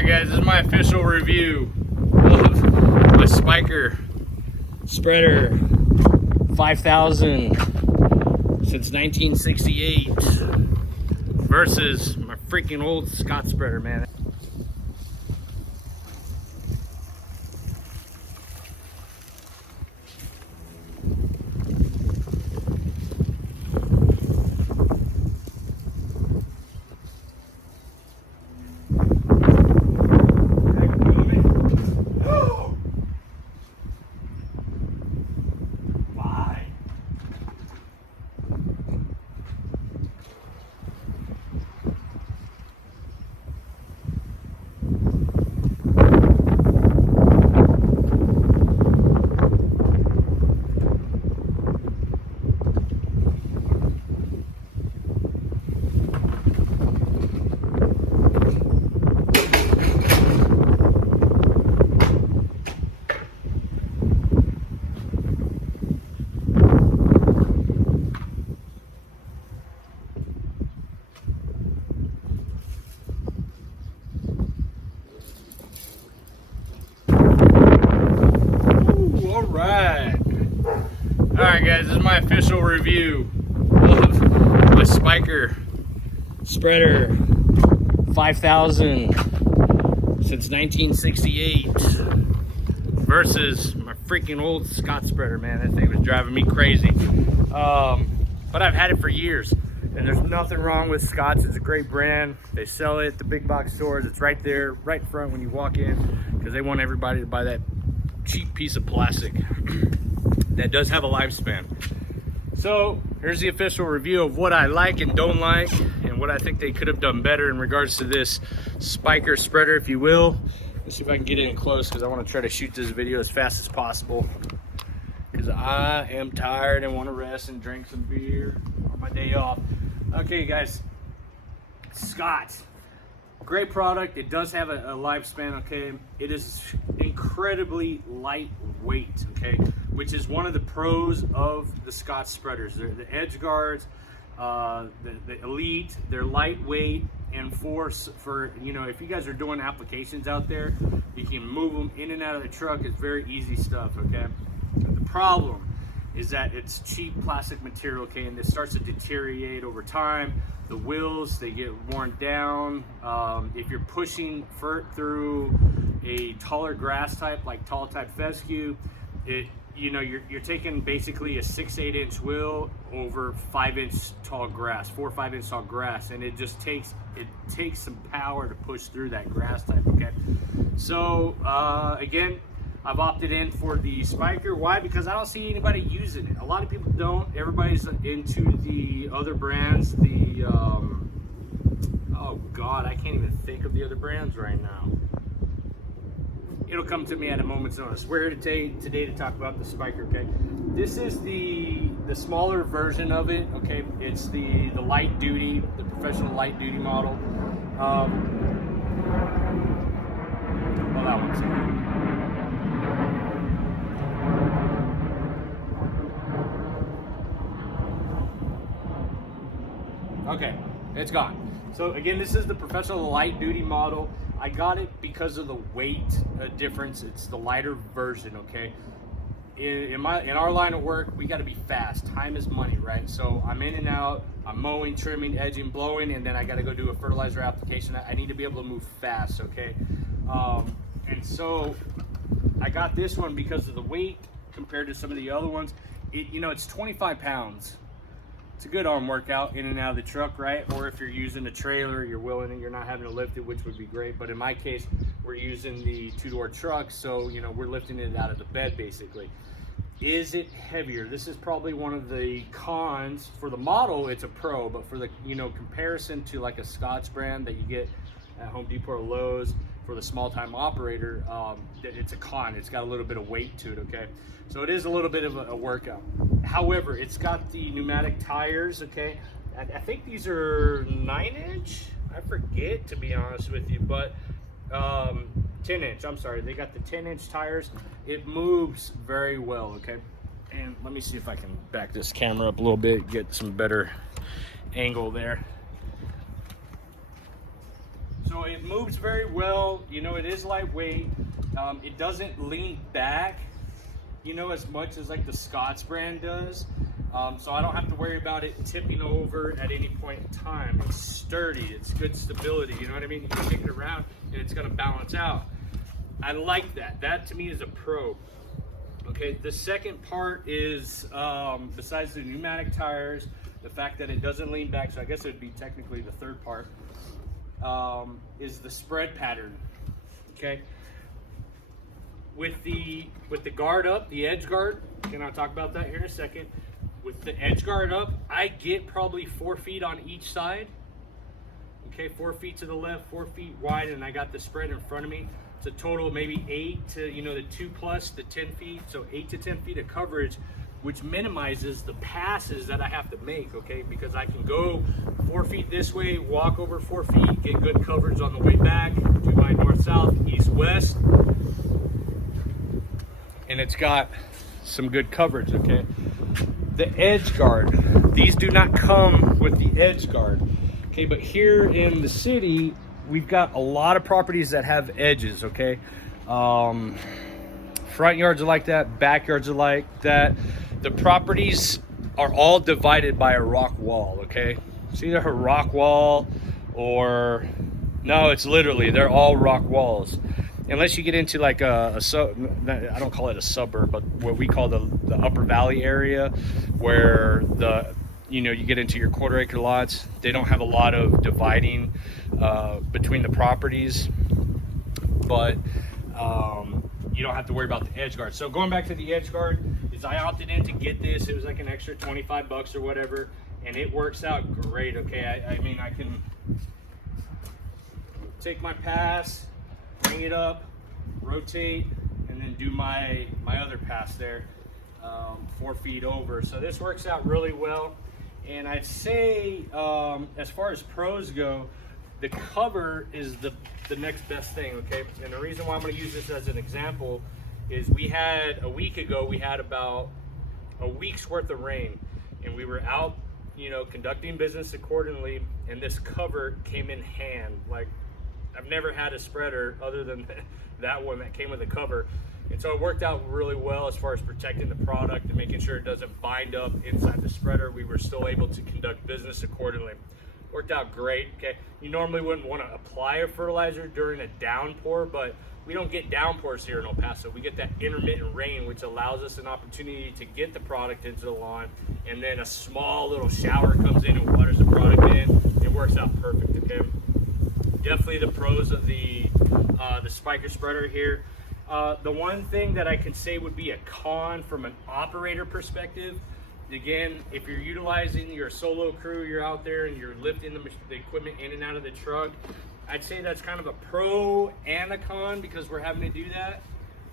Alright guys, this is my official review of my Spyker Spreader 5000 since 1968 versus my freaking old Scott spreader, man. Alright guys, this is my official review of my Spyker Spreader 5000 since 1968 versus my freaking old Scott spreader, man. That thing was driving me crazy. But I've had it for years and there's nothing wrong with Scott's. It's a great brand. They sell it at the big box stores. It's right there, right in front when you walk in, because they want everybody to buy that cheap piece of plastic that does have a lifespan. So here's the official review of what I like and don't like and what I think they could have done better in regards to this Spyker spreader, if you will. Let's see if I can get in close, because I want to try to shoot this video as fast as possible, because I am tired and want to rest and drink some beer on my day off. Okay guys, Scott, great product. It does have a lifespan, okay? It is incredibly lightweight, okay? Which is one of the pros of the Scott spreaders. They're the Edgeguards, the Elite. They're lightweight and for you know, if you guys are doing applications out there, you can move them in and out of the truck. It's very easy stuff, okay? The problem is that it's cheap plastic material, okay, and it starts to deteriorate over time. The wheels, they get worn down. If you're pushing through a taller grass type, like tall type fescue, you know, you're taking basically a 6-8 inch wheel over 5-inch tall grass, 4 or 5 inch tall grass, and it takes some power to push through that grass type, okay? So again, I've opted in for the Spyker. Why? Because I don't see anybody using it. A lot of people don't. Everybody's into the other brands. The oh God, I can't even think of the other brands right now. It'll come to me at a moment's notice. We're here today to talk about the Spyker, okay? This is the smaller version of it, okay? It's the light duty, the professional light duty model. Hold on one second. Okay, it's gone. So again, this is the professional light duty model. I got it because of the weight difference. It's the lighter version, okay? In our line of work, we got to be fast. Time is money, right? So I'm in and out. I'm mowing, trimming, edging, blowing, and then I got to go do a fertilizer application. I need to be able to move fast, okay? And so I got this one because of the weight compared to some of the other ones. You know, it's 25 pounds. It's a good arm workout in and out of the truck, right? Or if you're using a trailer, you're willing and you're not having to lift it, which would be great. But in my case, we're using the 2-door truck, so you know, we're lifting it out of the bed basically. Is it heavier? This is probably one of the cons. For the model, it's a pro, but for the, you know, comparison to like a Scotts brand that you get at Home Depot or Lowe's, for the small time operator, it's a con. It's got a little bit of weight to it, okay? So it is a little bit of a workout. However, it's got the pneumatic tires, okay? I think these are 9-inch. I forget, to be honest with you, but 10-inch, I'm sorry. They got the 10-inch tires. It moves very well, okay? And let me see if I can back this camera up a little bit, get some better angle there. So it moves very well. You know, it is lightweight. It doesn't lean back, you know, as much as like the Scott's brand does. So I don't have to worry about it tipping over at any point in time. It's sturdy, it's good stability, you know what I mean? You can kick it around and it's gonna balance out. I like that. That to me is a pro. Okay, the second part is, besides the pneumatic tires, the fact that it doesn't lean back, so I guess it would be technically the third part, is the spread pattern, okay? With the guard up, the edge guard, and I'll talk about that here in a second. With the edge guard up, I get probably 4 feet on each side. Okay, 4 feet to the left, 4 feet wide, and I got the spread in front of me. It's a total of maybe 8 to, you know, the 2 plus the 10 feet, so 8 to 10 feet of coverage, which minimizes the passes that I have to make, okay? Because I can go 4 feet this way, walk over 4 feet, get good coverage on the way back, do my north-south, east-west, and it's got some good coverage, okay? The edge guard, these do not come with the edge guard, okay? But here in the city, we've got a lot of properties that have edges, okay? Front yards are like that, backyards are like that. The properties are all divided by a rock wall, okay? It's either a rock wall or, no, it's literally, they're all rock walls. Unless you get into like I don't call it a suburb, but what we call the upper valley area, where you get into your quarter-acre lots. They don't have a lot of dividing between the properties, but you don't have to worry about the edge guard. So going back to the edge guard, is I opted in to get this. It was like an extra 25 bucks or whatever, and it works out great. Okay, I mean, I can take my pass, bring it up, rotate, and then do my other pass there 4 feet over. So this works out really well. And I'd say, as far as pros go, the cover is the next best thing, okay? And the reason why I'm gonna use this as an example is a week ago, we had about a week's worth of rain, and we were out, conducting business accordingly, and this cover came in hand. Like, I've never had a spreader other than that one that came with a cover. And so it worked out really well as far as protecting the product and making sure it doesn't bind up inside the spreader. We were still able to conduct business accordingly. Worked out great, okay? You normally wouldn't want to apply a fertilizer during a downpour, but we don't get downpours here in El Paso. We get that intermittent rain, which allows us an opportunity to get the product into the lawn, and then a small little shower comes in and waters the product in. It works out perfect, okay? Definitely the pros of the Spyker Spreader here. The one thing that I can say would be a con from an operator perspective, again, if you're utilizing your solo crew, you're out there and you're lifting the equipment in and out of the truck, I'd say that's kind of a pro and a con, because we're having to do that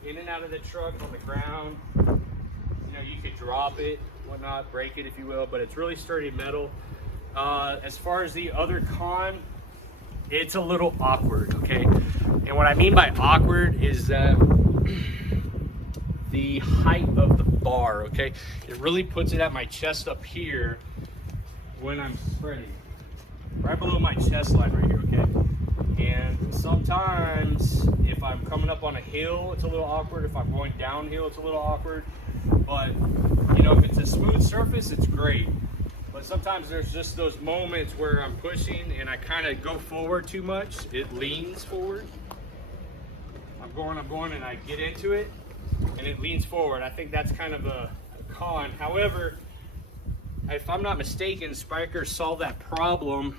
in and out of the truck on the ground. You could drop it, whatnot, break it if you will, but it's really sturdy metal. As far as the other con, it's a little awkward, okay? And what I mean by awkward is that the height of the bar, okay? It really puts it at my chest up here when I'm spreading. Right below my chest line right here, okay? And sometimes if I'm coming up on a hill, it's a little awkward. If I'm going downhill, it's a little awkward. But, if it's a smooth surface, it's great. But sometimes there's just those moments where I'm pushing and I kind of go forward too much. It leans forward. I'm going, and I get into it, and it leans forward. I think that's kind of a con. However, if I'm not mistaken, Spyker solved that problem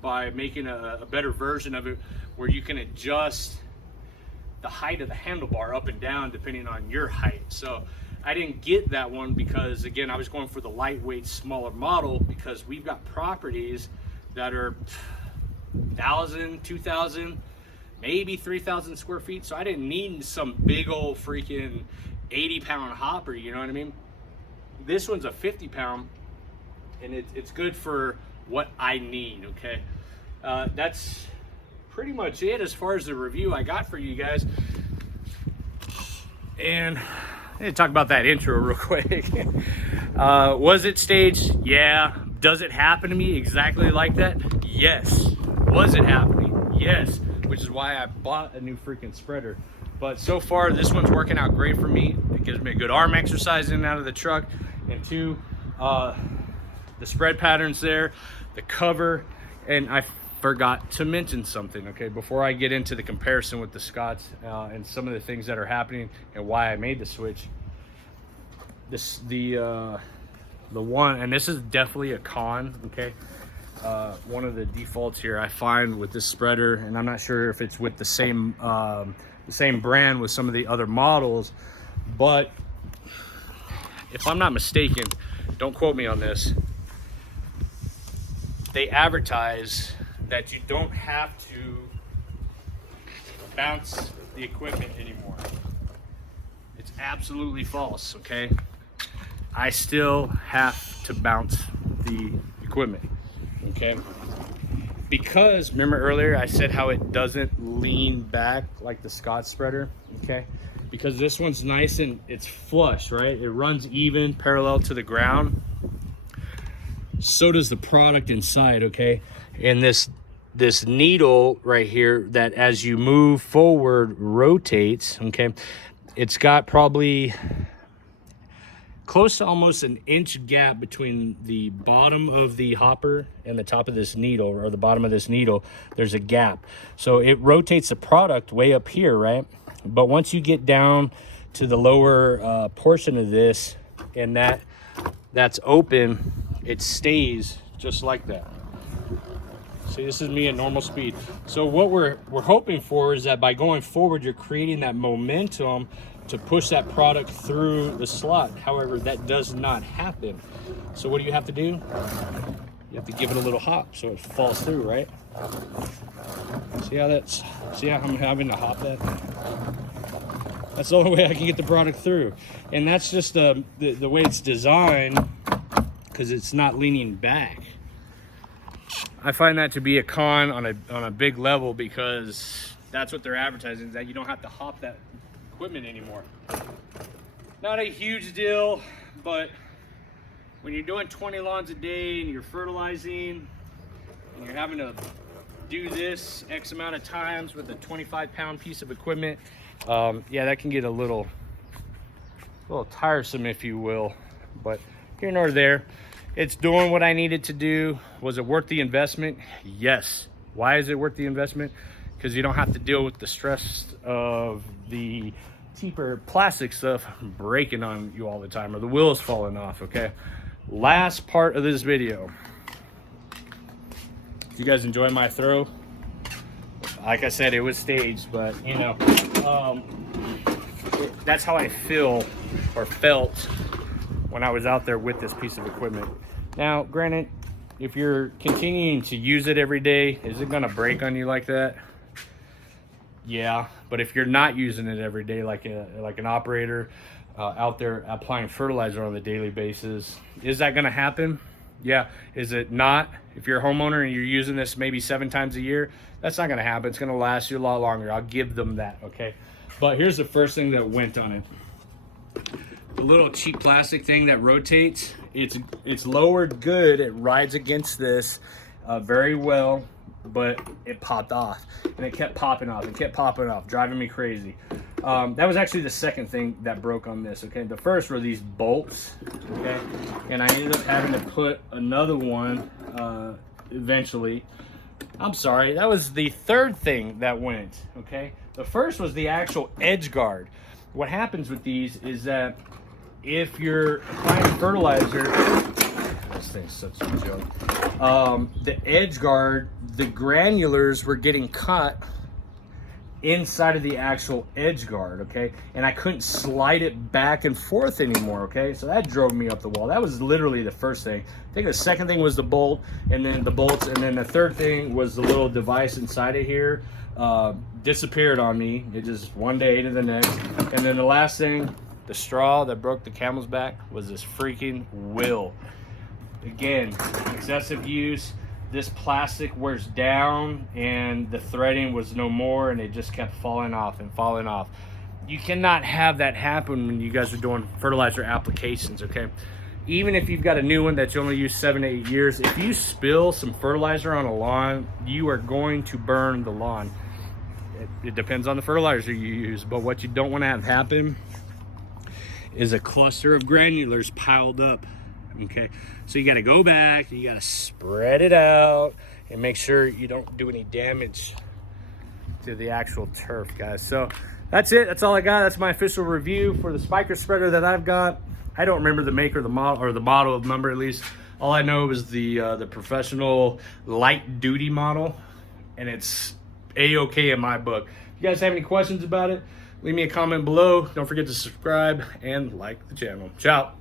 by making a better version of it, where you can adjust the height of the handlebar up and down depending on your height. So I didn't get that one because, again, I was going for the lightweight, smaller model, because we've got properties that are 1,000, 2,000, maybe 3,000 square feet. So I didn't need some big old freaking 80-pound hopper, you know what I mean? This one's a 50-pound, and it's good for what I need, okay? That's pretty much it as far as the review I got for you guys. And I need to talk about that intro real quick. Was it staged? Yeah. Does it happen to me exactly like that? Yes. Was it happening? Yes, which is why I bought a new freaking spreader. But so far, this one's working out great for me. It gives me a good arm exercise in and out of the truck. And two, the spread patterns there, the cover, and I forgot to mention something, okay, before I get into the comparison with the Scotts and some of the things that are happening and why I made the switch. The one, and this is definitely a con, okay. One of the defaults here I find with this spreader, and I'm not sure if it's with the same brand with some of the other models, but if I'm not mistaken, don't quote me on this, they advertise that you don't have to bounce the equipment anymore. It's absolutely false, okay? I still have to bounce the equipment, okay? Because remember earlier I said how it doesn't lean back like the Scott spreader, okay? Because this one's nice and it's flush, right? It runs even parallel to the ground. So does the product inside, okay? And this needle right here that as you move forward rotates, okay? It's got probably close to almost an inch gap between the bottom of the hopper and the top of this needle, or the bottom of this needle. There's a gap, so it rotates the product way up here, right? But once you get down to the lower portion of this, and that's open, it stays just like that. See, this is me at normal speed. So what we're hoping for is that by going forward, you're creating that momentum to push that product through the slot. However, that does not happen. So what do you have to do? You have to give it a little hop so it falls through, right? See how I'm having to hop that? That's the only way I can get the product through. And that's just the way it's designed, because it's not leaning back. I find that to be a con on a big level, because that's what they're advertising, is that you don't have to hop that equipment anymore. Not a huge deal, but when you're doing 20 lawns a day and you're fertilizing and you're having to do this X amount of times with a 25-pound piece of equipment, yeah, that can get a little tiresome, if you will. But here nor there, it's doing what I needed to do. Was it worth the investment? Yes. Why is it worth the investment? Because you don't have to deal with the stress of the cheaper plastic stuff breaking on you all the time, or the wheels falling off, okay? Last part of this video. Did you guys enjoy my throw? Like I said, it was staged, but you know, that's how I feel or felt when I was out there with this piece of equipment. Now, granted, if you're continuing to use it every day, is it gonna break on you like that? Yeah, but if you're not using it every day, like an operator out there applying fertilizer on a daily basis, is that gonna happen? Yeah. Is it not? If you're a homeowner and you're using this maybe 7 times a year, that's not gonna happen. It's gonna last you a lot longer. I'll give them that, okay? But here's the first thing that went on it. The little cheap plastic thing that rotates, it's lowered good. It rides against this very well, but it popped off, and it kept popping off and kept popping off, driving me crazy. That was actually the second thing that broke on this, okay? The first were these bolts, okay? And I ended up having to put another one eventually. I'm sorry, that was the third thing that went, okay? The first was the actual Edgeguard. What happens with these is that if you're applying fertilizer, this thing's such a joke. The Edgeguard, the granulars were getting cut inside of the actual Edgeguard, okay? And I couldn't slide it back and forth anymore, okay? So that drove me up the wall. That was literally the first thing. I think the second thing was the bolt, and then the bolts, and then the third thing was the little device inside of here. Disappeared on me. It just one day to the next. And then the last thing, the straw that broke the camel's back, was this freaking wheel. Again, excessive use. This plastic wears down, and the threading was no more, and it just kept falling off and falling off. You cannot have that happen when you guys are doing fertilizer applications, okay? even if you've got a new one that you only use 7 to 8 years, if you spill some fertilizer on a lawn, you are going to burn the lawn. It depends on the fertilizer you use, but what you don't want to have happen is a cluster of granulars piled up. Okay, so you got to go back, you got to spread it out and make sure you don't do any damage to the actual turf, guys. So that's it. That's all I got. That's my official review for the Spyker spreader that I've got. I don't remember the maker, the model, or the model number at least. All I know is the professional light duty model, and it's A-okay in my book. If you guys have any questions about it, leave me a comment below. Don't forget to subscribe and like the channel. Ciao.